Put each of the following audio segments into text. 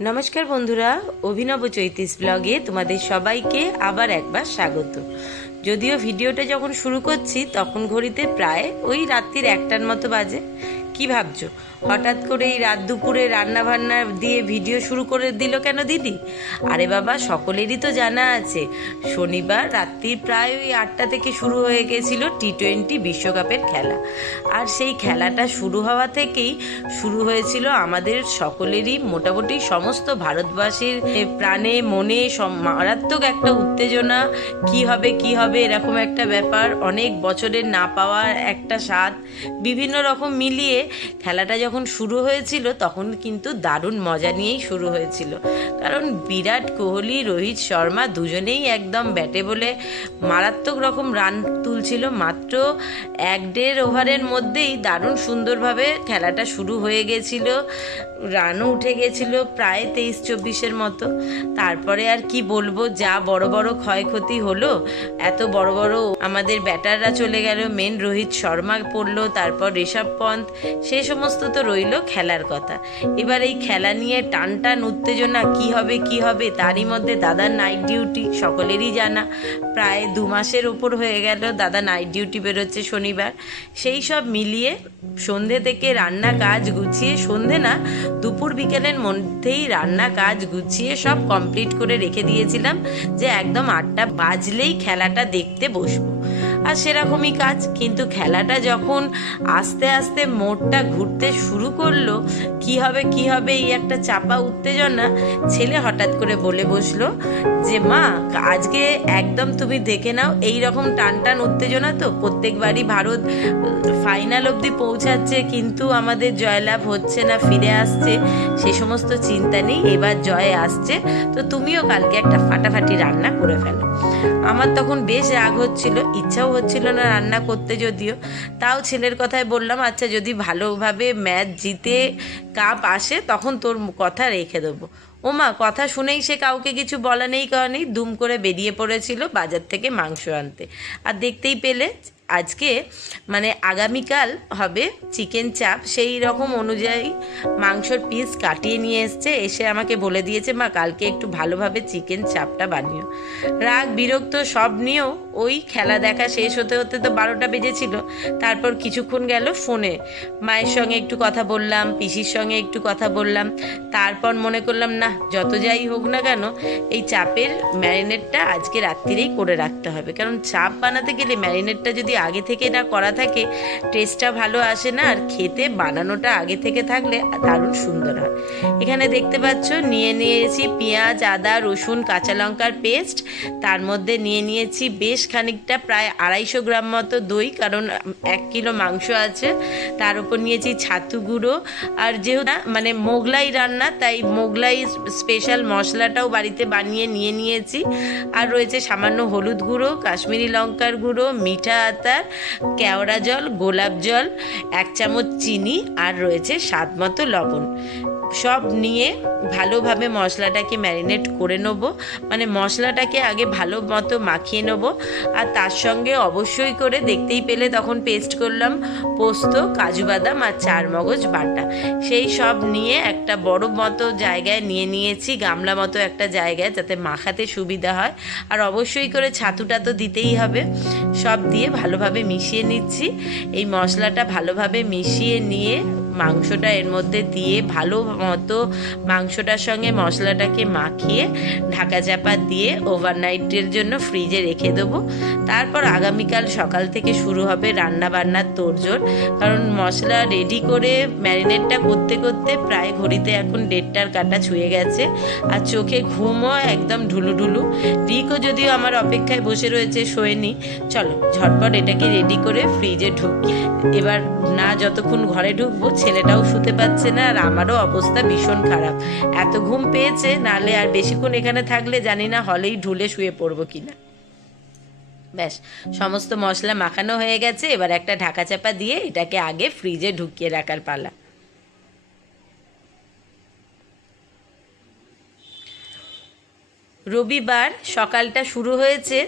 নমস্কার বন্ধুরা, অভিনব চৈতিস ব্লগে তোমাদের সবাইকে আবার একবার স্বাগত। যদিও ভিডিওটা যখন শুরু করছি তখন ঘড়িতে প্রায় ওই রাত্রির 1টার মতো বাজে। কি ভাবছো হঠাৎ করে এই রাত দুপুরে রান্না বান্না দিয়ে ভিডিও শুরু করে দিল কেন দিদি? আরে বাবা, সকলেরই তো জানা আছে শনিবার রাত্রি প্রায় ওই 8টা থেকে শুরু হয়ে গেছিল টি-20 বিশ্বকাপের খেলা। আর সেই খেলাটা শুরু হওয়া থেকেই শুরু হয়েছিল আমাদের সকলেরই, মোটামুটি সমস্ত ভারতবাসীর প্রাণে মনে মারাত্মক একটা উত্তেজনা। কি হবে কি হবে এরকম একটা ব্যাপার, অনেক বছরের না পাওয়ার একটা স্বাদ, বিভিন্ন রকম মিলিয়ে খেলাটা যখন শুরু হয়েছিল তখন কিন্তু দারুণ মজা নিয়েই শুরু হয়েছিল। কারণ বিরাট কোহলি, রোহিত শর্মা দুজনেই একদম ব্যাটে বলে মারাত্মক রকম রান তুলছিল। মাত্র 1-1.5 ওভারের মধ্যেই দারুণ সুন্দরভাবে খেলাটা শুরু হয়ে গেছিল, রানও উঠে গেছিল প্রায় 23-24-এর মতো। তারপরে আর কি বলবো, যা বড় বড় ক্ষয়ক্ষতি হলো, এত বড় বড় আমাদের ব্যাটাররা চলে গেল, মেন রোহিত শর্মা পড়লো, তারপর ঋষভ পন্থ, সে সমস্ত তো রইল খেলার কথা। এবার এই খেলা নিয়ে টান টান উত্তেজনা, কি হবে কি হবে, তারই মধ্যে দাদার নাইট ডিউটি, সকলেরই জানা প্রায় 2 মাসের ওপর হয়ে গেল দাদা নাইট ডিউটি বেরোচ্ছে শনিবার। সেই সব মিলিয়ে সন্ধে থেকে রান্না কাজ গুছিয়ে, সন্ধে না দুপুর বিকেলের মধ্যেই রান্না কাজ গুছিয়ে সব কমপ্লিট করে রেখে দিয়েছিলাম যে একদম 8টা বাজলেই খেলাটা দেখতে বসবো। আর সেরকমই কাজ, কিন্তু খেলাটা যখন আস্তে আস্তে মোড়টা ঘুরতে শুরু করলো, কি হবে কি হবে এই একটা চাপা উত্তেজনা। ছেলে হঠাৎ করে বলে বসলো যে মা, আজকে একদম তুমি দেখে নাও, এই রকম টান টান উত্তেজনা তো প্রত্যেকবারই ভারত ফাইনাল অবধি পৌঁছাচ্ছে কিন্তু আমাদের জয়লাভ হচ্ছে না, ফিরে আসছে, সে সমস্ত চিন্তা নেই, এবার জয় আসছে, তো তুমিও কালকে একটা ফাটাফাটি রান্না করে ফেলো। আমার তখন বেশ রাগ হচ্ছিল, ইচ্ছাও হচ্ছিল না রান্না করতে, যদিও তাও ছেলের কথায় বললাম আচ্ছা যদি ভালোভাবে ম্যাচ জিতে কাপ আসে তখন তোর কথা রেখে দেবো। ওমা, কথা শুনেই সে কাউকে কিছু বলা নেই কওয়া নেই, দুম করে বেরিয়ে পড়েছিল বাজার থেকে মাংস আনতে। আর দেখতেই পেলে আজকে মানে আগামীকাল হবে চিকেন চাপ, সেই রকম অনুযায়ী মাংসর পিস কাটিয়ে নিয়ে এসছে, এসে আমাকে বলে দিয়েছে মা কালকে একটু ভালোভাবে চিকেন চাপটা বানিও। রাগ বিরক্ত সব নিয়েও ওই খেলা দেখা শেষ হতে হতে তো 12টা বেজেছিল। তারপর কিছুক্ষণ গেল ফোনে মায়ের সঙ্গে একটু কথা বললাম, পিসির সঙ্গে একটু কথা বললাম। তারপর মনে করলাম না, যত যাই হোক না কেন এই চাপের ম্যারিনেটটা আজকে রাত্রিরেই করে রাখতে হবে, কারণ চাপ বানাতে গেলে ম্যারিনেটটা যদি আগে থেকে না করা থাকে টেস্টটা ভালো আসে না, আর খেতে বানানোটা আগে থেকে থাকলে দারুণ সুন্দর হয়। এখানে দেখতে পাচ্ছ নিয়ে নিয়েছি পেঁয়াজ, আদা, রসুন, কাঁচা লঙ্কার পেস্ট, তার মধ্যে নিয়ে নিয়েছি বেশ খানিকটা প্রায় 250 গ্রাম মতো দই, কারণ 1 কিলো মাংস আছে। তার উপর নিয়েছি ছাতু গুঁড়ো, আর যেহেতু মানে মোগলাই রান্না তাই মোগলাই স্পেশাল মশলাটাও বাড়িতে বানিয়ে নিয়ে নিয়েছি। আর রয়েছে সামান্য হলুদ গুঁড়ো, কাশ্মীরি লঙ্কার গুঁড়ো, মিঠা আতর, কেওড়া জল, গোলাপ জল, 1 চামচ চিনি, আর রয়েছে স্বাদ মতো লবণ। সব নিয়ে ভালোভাবে মশলাটাকে ম্যারিনেট করে নেবো, মানে মশলাটাকে আগে ভালো মতো মাখিয়ে নেবো। আর তার সঙ্গে অবশ্যই করে দেখতেই পেলে তখন পেস্ট করলাম পোস্ত, কাজু বাদাম আর 4 মগজ বাটা, সেই সব নিয়ে একটা বড় মতো জায়গায় নিয়ে নিয়েছি, গামলা মতো একটা জায়গায়, যাতে মাখাতে সুবিধা হয়। আর অবশ্যই করে ছাতুটা তো দিতেই হবে। সব দিয়ে ভালোভাবে মিশিয়ে নিচ্ছি। এই মশলাটা ভালোভাবে মিশিয়ে নিয়ে মাংসটা এর মধ্যে দিয়ে ভালো মতো মাংসটার সঙ্গে মশলাটাকে মাখিয়ে ঢাকা চাপা দিয়ে ওভারনাইটের জন্য ফ্রিজে রেখে দেবো। তারপর আগামীকাল সকাল থেকে শুরু হবে রান্না বান্নার তোড়জোড়, কারণ মশলা রেডি করে ম্যারিনেটটা করতে করতে প্রায় ঘড়িতে এখন 1:30টার কাটা ছুঁয়ে গেছে, আর চোখে ঘুমও একদম ঢুলুঢুলু। রিকও যদিও আমার অপেক্ষায় বসে রয়েছে, শোয়নি। চলো ঝটপট এটাকে রেডি করে ফ্রিজে ঢুকি। এবার না যতক্ষণ ঘরে ঢুকবো ছেলেটাও শুতে পাচ্ছে না, আর আমারও অবস্থা ভীষণ খারাপ, এত ঘুম পেয়েছে, নালে আর বেশিক্ষণ এখানে থাকলে জানি না হলেই ঢুলে শুয়ে পড়বো কিনা। ব্যাস, সমস্ত মশলা মাখানো হয়ে গেছে, এবার একটা ঢাকা চাপা দিয়ে এটাকে আগে ফ্রিজে ঢুকিয়ে রাখার পালা। রবিবার সকালটা শুরু হয়েছে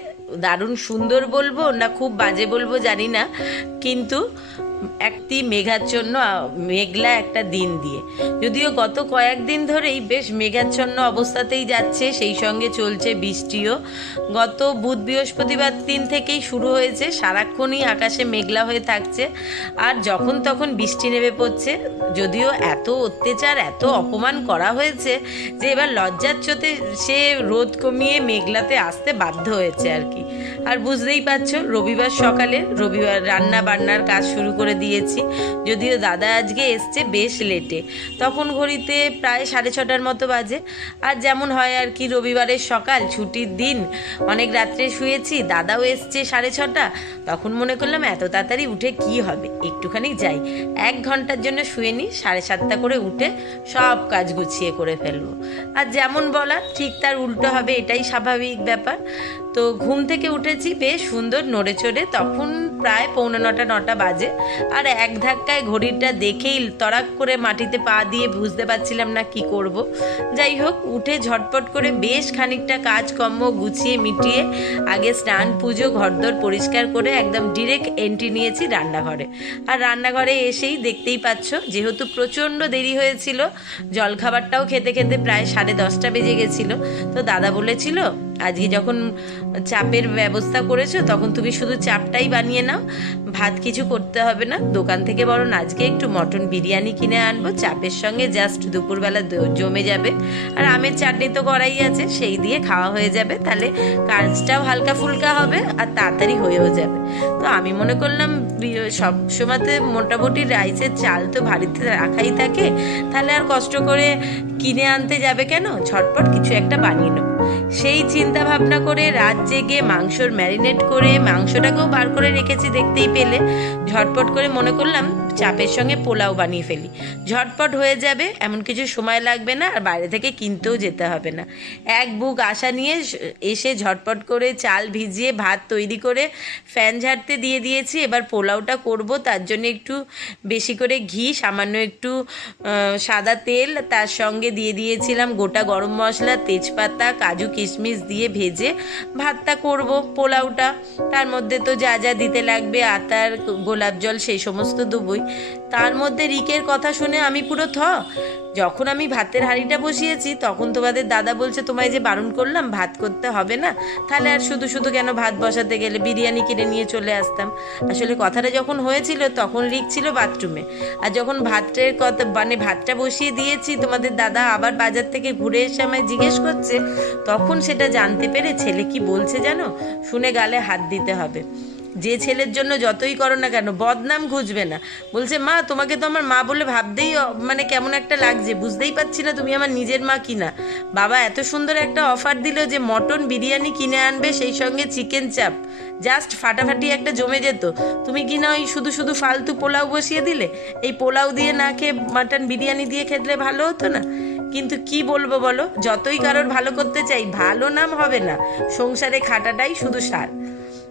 দারুণ সুন্দর বলবো না খুব বাজে বলবো জানি না, কিন্তু একটি মেঘাচ্ছন্ন মেঘলা একটা দিন দিয়ে। যদিও গত কয়েকদিন ধরেই বেশ মেঘাচ্ছন্ন অবস্থাতেই যাচ্ছে, সেই সঙ্গে চলছে বৃষ্টিও। গত বুধ বৃহস্পতিবার দিন থেকেই শুরু হয়েছে, সারাক্ষণই আকাশে মেঘলা হয়ে থাকছে আর যখন তখন বৃষ্টি নেমে পড়ছে। যদিও এত অত্যাচার এত অপমান করা হয়েছে যে এবার লজ্জার চোটে সে রোদ কমিয়ে মেঘলাতে আসতে বাধ্য হয়েছে আর কি। আর বুঝতেই পারছো, রবিবার সকালে রবিবার রান্না বান্নার কাজ শুরু করে দিয়েছি। যদিও দাদা আজকে এসছে বেশ লেটে, তখন ঘড়িতে প্রায় 6:30 মতো বাজে। আর যেমন হয় আর কি, রবিবারের সকাল, ছুটির দিন, অনেক রাত্রে শুয়েছি, দাদাও এসছে 6:30। তখন মনে করলাম এত তাড়াতাড়ি উঠে কি হবে, একটুখানি যাই 1 ঘন্টার জন্য শুয়ে নিই, 7:30 করে উঠে সব কাজ গুছিয়ে করে ফেলবো। আর যেমন বলা ঠিক তার উল্টো হবে, এটাই স্বাভাবিক ব্যাপার। তো ঘুম থেকে উঠেছি বেশ সুন্দর নড়ে চড়ে, তখন প্রায় 8:45-9 বাজে। আর এক ধাক্কায় ঘড়িটা দেখেই তড়াক করে মাটিতে পা দিয়ে বুঝতে পারছিলাম না কি করব। যাই হোক, উঠে ঝটপট করে বেশ খানিকটা কাজকর্ম গুছিয়ে মিটিয়ে আগে স্নান পুজো ঘরদোর পরিষ্কার করে একদম ডিরেক্ট এন্ট্রি নিয়েছি রান্নাঘরে। আর রান্নাঘরে এসেই দেখতেই পাচ্ছ, যেহেতু প্রচণ্ড দেরি হয়েছিল, জলখাবারটাও খেতে খেতে প্রায় 10:30 বেজে গেছিলো। তো দাদা বলেছিল আজকে যখন চাপের ব্যবস্থা করেছো তখন তুমি শুধু চাপটাই বানিয়ে নাও, ভাত কিছু করতে হবে না। দোকান থেকে বরং আজকে একটু মটন বিরিয়ানি কিনে আনবো, চাপের সঙ্গে জাস্ট দুপুরবেলা জমে যাবে। আর আমের চাটনি তো করাই আছে, সেই দিয়ে খাওয়া হয়ে যাবে, তাহলে কাজটাও হালকা ফুলকা হবে আর তাড়াতাড়ি হয়েও যাবে। তো আমি মনে করলাম সব সময়তে মোটামুটি রাইসের চাল তো বাড়িতে রাখাই থাকে, তাহলে আর কষ্ট করে কিনে আনতে যাবে কেন, ঝটপট কিছু একটা বানিয়ে নেব। সেই চিন্তা ভাবনা করে রাত জেগে মাংসর ম্যারিনেট করে মাংসটাকেও বার করে রেখেছি দেখতেই পেলে। ঝটপট করে মনে করলাম চাপের সঙ্গে পোলাও বানিয়ে ফেলি, ঝটপট হয়ে যাবে, এমন কিছু সময় লাগবে না, আর বাইরে থেকে কিনতেও যেতে হবে না। এক বুক আশা নিয়ে এসে ঝটপট করে চাল ভিজিয়ে ভাত তৈরি করে ফ্যান ঝাড়তে দিয়ে দিয়েছি। এবার পোলাওটা করব, তার জন্য একটু বেশি করে ঘি, সামান্য একটু সাদা তেল, তার সঙ্গে দিয়ে দিয়েছিলাম গোটা গরম মশলা, তেজপাতা, কাজু কিশমিশ দিয়ে ভেজে ভাতটা করব পোলাওটা। তার মধ্যে তো যা যা দিতে লাগবে, আতার, গোলাপ জল, সেই সমস্ত দেবই। তার মধ্যে রিকের কথা শুনে আমি পুরো যখন আমি ভাতের হাঁড়িটা বসিয়েছি তখন তোমাদের দাদা বলছে, তোমায় যে বারণ করলাম ভাত করতে হবে না, তাহলে আর শুধু শুধু কেন ভাত বসাতে গেলে, বিরিয়ানি কিনে নিয়ে চলে আসতাম। আসলে কথাটা যখন হয়েছিল তখন রিক ছিল বাথরুমে, আর যখন ভাতের কথা ভাতটা বসিয়ে দিয়েছি তোমাদের দাদা আবার বাজার থেকে ঘুরে এসে আমায় জিজ্ঞেস করছে, তখন সেটা জানতে পেরে ছেলে কি বলছে জানো, শুনে গালে হাত দিতে হবে। যে ছেলের জন্য যতই করো না কেন বদনাম ঘুচবে না। বলছে, মা তোমাকে তো আমার মা বলে ভাবতেই মানে কেমন একটা লাগছে, বুঝতেই পারছি না তুমি আমার নিজের মা কিনা। বাবা এত সুন্দর একটা অফার দিল যে মটন বিরিয়ানি কিনে আনবে, সেই সঙ্গে চিকেন চাপ, জাস্ট ফাটাফাটি একটা জমে যেত। তুমি কিনা ওই শুধু শুধু ফালতু পোলাও বসিয়ে দিলে। এই পোলাও দিয়ে না খেয়ে মাটন বিরিয়ানি দিয়ে খেলে ভালো হতো না? কিন্তু কি বলবো বলো, যতই কারোর ভালো করতে চাই, ভালো নাম হবে না, সংসারে খাটাটাই শুধু সার।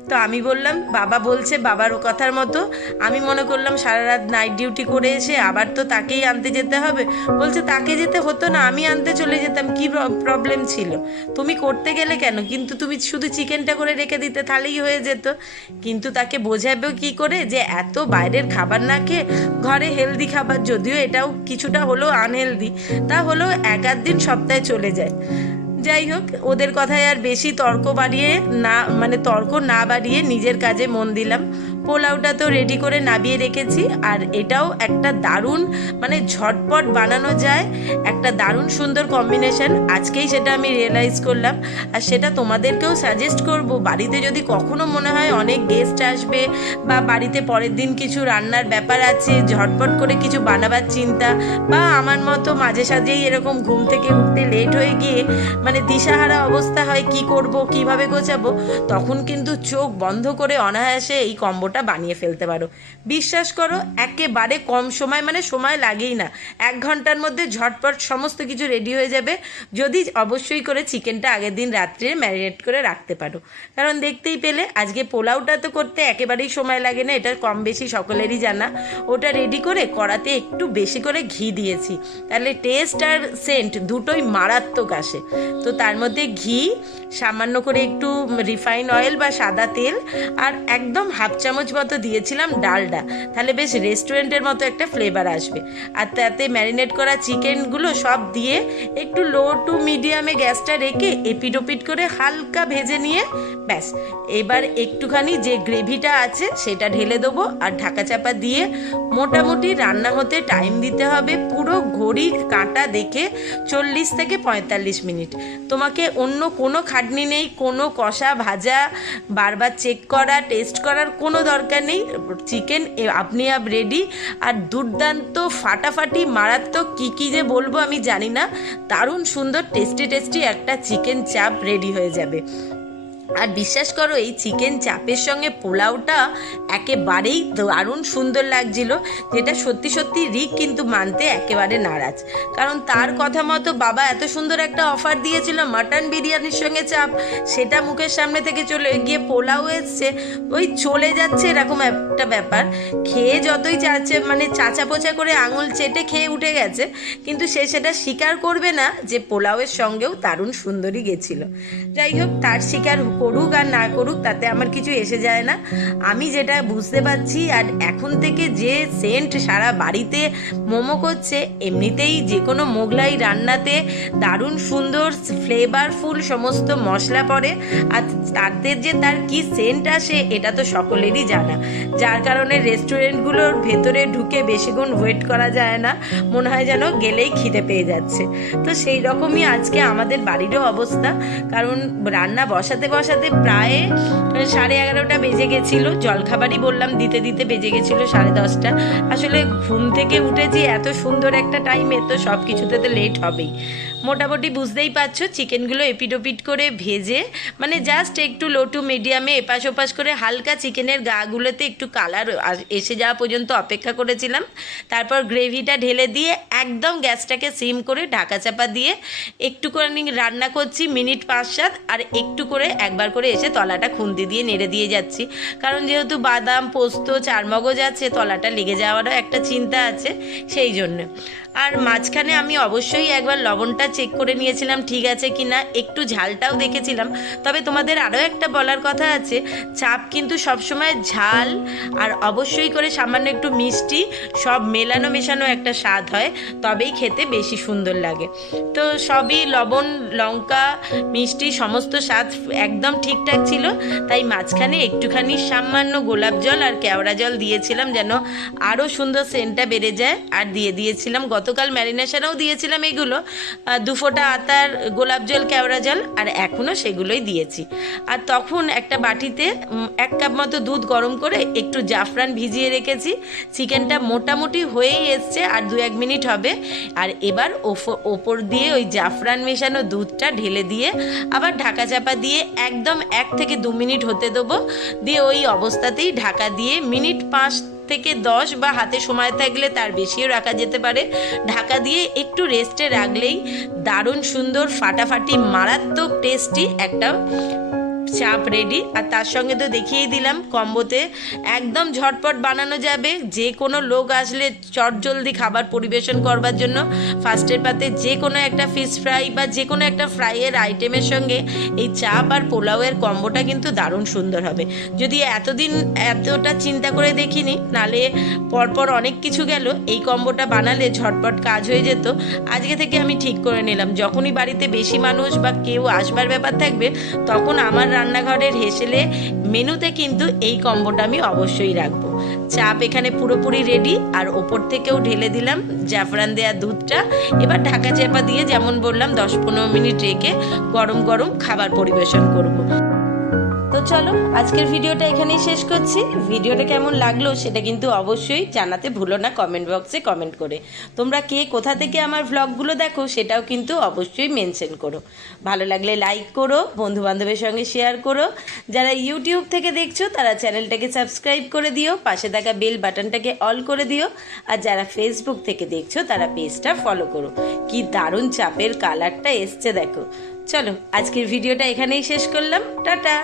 তো আমি বললাম, বাবা বলছে বাবার কথার মতো। আমি মনে করলাম সারা রাত নাইট ডিউটি করে এসে আবার তো তাকেই আনতে যেতে হবে। বলছে তাকে যেতে হতো না, আমি আনতে চলে যেতাম, কি প্রবলেম ছিল, তুমি করতে গেলে কেন, কিন্তু তুমি শুধু চিকেনটা করে রেখে দিতে তাহলেই হয়ে যেত। কিন্তু তাকে বোঝাবে কি করে যে এত বাইরের খাবার না খেয়ে ঘরে হেলদি খাবার, যদিও এটাও কিছুটা হলেও আনহেলদি, তা হলেও 1-8 দিন সপ্তাহে চলে যায়। যাই হোক, ওদের কথায় আর বেশি তর্ক না বাড়িয়ে নিজের কাজে মন দিলাম। পোলাওটা তো রেডি করে নামিয়ে রেখেছি, আর এটাও একটা দারুণ ঝটপট বানানো যায়, একটা দারুণ সুন্দর কম্বিনেশন। আজকেই সেটা আমি রিয়েলাইজ করলাম, আর সেটা তোমাদেরকেও সাজেস্ট করব। বাড়িতে যদি কখনো মনে হয় অনেক গেস্ট আসবে বা বাড়িতে পরের দিন কিছু রান্নার ব্যাপার আছে, ঝটপট করে কিছু বানাবার চিন্তা, বা আমার মতো মাঝে সাঝেই এরকম ঘুম থেকে উঠতে লেট হয়ে গিয়ে দিশাহারা অবস্থা হয়, কি করব কিভাবে গোছাবো, তখন কিন্তু চোখ বন্ধ করে অনায়াসে এই কম্বোটা বানিয়ে ফেলতে পারো। বিশ্বাস করো, একেবারে কম সময়, সময় লাগেই না, 1 ঘন্টার মধ্যে ঝটপট সমস্ত কিছু রেডি হয়ে যাবে, যদি অবশ্যই করে চিকেনটা আগের দিন রাত্রে ম্যারিনেট করে রাখতে পারো। কারণ দেখতেই পেলে আজকে পোলাওটা তো করতে একেবারেই সময় লাগে না, এটা কম বেশি সকলেরই জানা। ওটা রেডি করে কড়াতে একটু বেশি করে ঘি দিয়েছি, তাহলে টেস্ট আর সেন্ট দুটোই মারাত্মক আসে। তো তার মধ্যে ঘি, সামান্য করে একটু রিফাইন অয়েল বা সাদা তেল, আর একদম 1/2 চামচ চামচ মতো দিয়েছিলাম ডালডা, তাহলে বেশ রেস্টুরেন্টের মতো একটা ফ্লেভার আসবে। আর তাতে ম্যারিনেট করা চিকেনগুলো সব দিয়ে একটু লো টু মিডিয়ামে গ্যাসটা রেখে এপিট ওপিট করে হালকা ভেজে নিয়ে ব্যাস এবার একটুখানি যে গ্রেভিটা আছে সেটা ঢেলে দেবো আর ঢাকা চাপা দিয়ে মোটামুটি রান্না হতে টাইম দিতে হবে পুরো ঘড়ি কাঁটা দেখে 40 থেকে 45 মিনিট। তোমাকে অন্য কোনো খাটনি নেই, কোনো কষা ভাজা বারবার চেক করা টেস্ট করার কোনো দরকার নেই। চিকেন আপনি রেডি। আর দুর্দান্ত ফাটাফাটি মারাত্মক কী যে বলবো আমি জানি না, দারুণ সুন্দর টেস্টি একটা চিকেন চাপ রেডি হয়ে যাবে। আর বিশ্বাস করো এই চিকেন চাপের সঙ্গে পোলাওটা একেবারেই দারুণ সুন্দর লাগছিল, যেটা সত্যি রিক কিন্তু মানতে একেবারে নারাজ, কারণ তার কথা মতো বাবা এত সুন্দর একটা অফার দিয়েছিল মাটন বিরিয়ানির সঙ্গে চাপ, সেটা মুখের সামনে থেকে চলে গিয়ে পোলাও এসছে, ওই চলে যাচ্ছে এরকম একটা ব্যাপার। খেয়ে যতই মানে চাচা পোচা করে আঙুল চেটে খেয়ে উঠে গেছে, কিন্তু সে সেটা স্বীকার করবে না যে পোলাওয়ের সঙ্গেও দারুণ সুন্দরই গেছিল। যাই হোক, তার স্বীকার করুক আর না করুক তাতে আমার কিছু এসে যায় না। আমি যেটা বুঝতে পারছি, আর এখন থেকে যে সেন্ট সারা বাড়িতে মোমো করছে, এমনিতেই যে কোনো মোগলাই রান্নাতে দারুণ সুন্দর ফ্লেভারফুল সমস্ত মশলা পড়ে, আর তাতে যে তার কি সেন্ট আসে এটা তো সকলেরই জানা, যার কারণে রেস্টুরেন্টগুলোর ভেতরে ঢুকে বেশিক্ষণ ওয়েট করা যায় না, মনে হয় যেন গেলেই খিদে পেয়ে যাচ্ছে। তো সেই রকমই আজকে আমাদের বাড়িরও অবস্থা, কারণ রান্না বসাতে প্রায় 11:30 বেজে গেছিলো। জলখাবারই বললাম দিতে বেজে গেছিলো 10:30। আসলে ঘুম থেকে উঠেছি এত সুন্দর একটা টাইমে, তো সব কিছুতে তো লেট হবেই। মোটামুটি বুঝতেই পারছো, চিকেনগুলো এপিট ওপিট করে ভেজে মানে জাস্ট একটু লো টু মিডিয়ামে এপাশ ওপাশ করে হালকা চিকেনের গাগুলোতে একটু কালার এসে যাওয়া পর্যন্ত অপেক্ষা করেছিলাম। তারপর গ্রেভিটা ঢেলে দিয়ে একদম গ্যাসটাকে সিম করে ঢাকা চাপা দিয়ে একটু করে রান্না করছি মিনিট 5-7, আর একটু করে একবার করে এসে তলাটা খুন্তি দিয়ে নেড়ে দিয়ে যাচ্ছি, কারণ যেহেতু বাদাম পোস্ত চারমগজ আছে, তলাটা লেগে যাওয়ারও একটা চিন্তা আছে সেই জন্য। আর মাঝখানে আমি অবশ্যই একবার লবণটা চেক করে নিয়েছিলাম ঠিক আছে কি না, একটু ঝালটাও দেখেছিলাম। তবে তোমাদের আরও একটা বলার কথা আছে, চাপ কিন্তু সবসময় ঝাল আর অবশ্যই করে সামান্য একটু মিষ্টি সব মেশানো একটা স্বাদ হয়, তবেই খেতে বেশি সুন্দর লাগে। তো সবই লবণ লঙ্কা মিষ্টি সমস্ত স্বাদ একদম ঠিকঠাক ছিল, তাই মাঝখানে একটুখানি সামান্য গোলাপ জল আর কেওড়া জল দিয়েছিলাম যেন আরও সুন্দর সেন্টটা বেড়ে যায়। আর দিয়েছিলাম গতকাল ম্যারিনেশনও দিয়েছিলাম এগুলো, 2 ফোঁটা আতার গোলাপ জল কেওড়া জল, আর এখনও সেগুলোই দিয়েছি। আর তখন একটা বাটিতে 1 কাপ মতো দুধ গরম করে একটু জাফরান ভিজিয়ে রেখেছি। চিকেনটা মোটামুটি হয়েই এসছে, আর 2-1 মিনিট হবে। আর এবার ওপর দিয়ে ওই জাফরান মেশানো দুধটা ঢেলে দিয়ে আবার ঢাকা চাপা দিয়ে একদম 1 থেকে 2 মিনিট হতে দেবো। দিয়ে ওই অবস্থাতেই ঢাকা দিয়ে মিনিট 5 থেকে 10 বা হাতে সময় থাকলে তার বেশিও রাখা যেতে পারে, ঢাকা দিয়ে একটু রেস্টে রাখলেই দারুণ সুন্দর ফাটাফাটি মারাত্মক টেস্টি একটা চাপ রেডি। আর তার সঙ্গে তো দেখিয়েই দিলাম কম্বোতে একদম ঝটপট বানানো যাবে, যে কোনো লোক আসলে চটজলদি খাবার পরিবেশন করবার জন্য ফার্স্টের পাতে যে কোনো একটা ফিশ ফ্রাই বা যে কোনো একটা ফ্রাইয়ের আইটেমের সঙ্গে এই চাপ আর পোলাওয়ের কম্বোটা কিন্তু দারুণ সুন্দর হবে। যদি এতদিন এতটা চিন্তা করে দেখিনি, নালে পরপর অনেক কিছু গেল, এই কম্বোটা বানালে ঝটপট কাজ হয়ে যেত। আজকে থেকে আমি ঠিক করে নিলাম, যখনই বাড়িতে বেশি মানুষ বা কেউ আসবার ব্যাপার থাকবে, তখন আমার রান্নাঘরের হেসেলে মেনুতে কিন্তু এই কম্বোটা আমি অবশ্যই রাখবো। চাপ এখানে পুরোপুরি রেডি, আর ওপর থেকেও ঢেলে দিলাম জাফরান দেওয়া দুধটা। এবার ঢাকা চাপা দিয়ে যেমন বললাম 10-15 মিনিট রেখে গরম গরম খাবার পরিবেশন করব। তো চলো আজকের ভিডিওটা এখানেই শেষ করছি। ভিডিওটা কেমন লাগলো সেটা কিন্তু অবশ্যই জানাতে ভুলো না কমেন্ট বক্সে কমেন্ট করে। তোমরা কে কোথা থেকে আমার ভ্লগগুলো দেখো সেটাও কিন্তু অবশ্যই মেনশন করো। ভালো লাগলে লাইক করো, বন্ধুবান্ধবের সঙ্গে শেয়ার করো। যারা ইউটিউব থেকে দেখছো তারা চ্যানেলটাকে সাবস্ক্রাইব করে দিও, পাশে থাকা বেল বাটনটাকে অল করে দিও। আর যারা ফেসবুক থেকে দেখছো তারা পেজটা ফলো করো। কি দারুণ চাপের কালারটা এসছে দেখো। চলো আজকের ভিডিওটা এখানেই শেষ করলাম, টাটা।